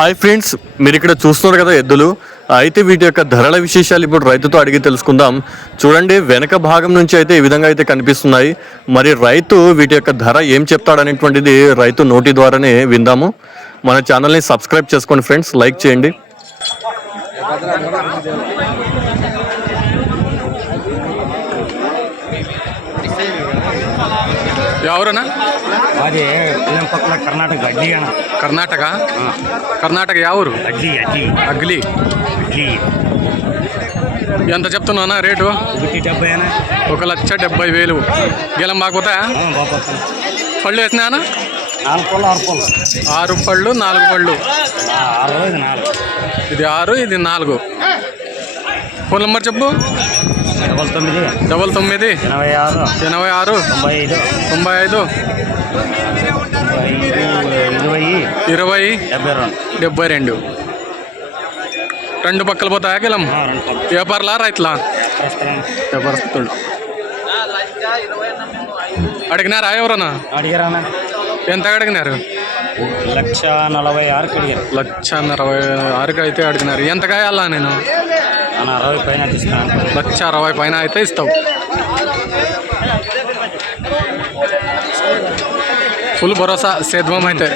Hi friends, మీరు ఇక్కడ చూస్తున్నారు కదా ఎద్దులు. అయితే వీటి యొక్క ధరల విశేషాలు ఇప్పుడు రైతుతో అడిగి తెలుసుకుందాం. చూడండి, వెనక భాగం నుంచి అయితే ఈ విధంగా అయితే కనిపిస్తున్నాయి. మరి రైతు వీటి యొక్క ధర ఏం చెప్తాడనేటువంటిది రైతు నోటి ద్వారానే విందాము. మన ఛానల్ని సబ్స్క్రైబ్ చేసుకోండి ఫ్రెండ్స్, లైక్ చేయండి. ఎవరన్నా అది పక్కన కర్ణాటక అడ్లీ అన్న. కర్ణాటక ఎవరు? అడ్లీ అగ్లి. ఎంత చెప్తున్నావునా రేటు? 170 అన్న. 1,70,000. గెలం బాగుపోతాయా? పళ్ళు వేసినాయనా? 4 పళ్ళు 6 పళ్ళు. 6 పళ్ళు 4 పళ్ళు. ఇది 6 ఇది 4. ఫోన్ నెంబర్ చెప్పు. 99 86 86 95 20 72. 2 పక్కలు పోతాయా గెలం? వ్యాపారులా రైతులా? వ్యాపారస్తులు. అడిగినారా ఎవరన్నా? అడిగారా? ఎంత అడిగినారు? 1,46,000 అడిగారు. 1,46,000 అయితే అడిగినారు. ఎంత కాయాలా నేను? 60 పైన ఇస్తాను. 1,60,000 పైన అయితే ఇస్తావు. ఫుల్ భరోసా సేద్వం అయితే.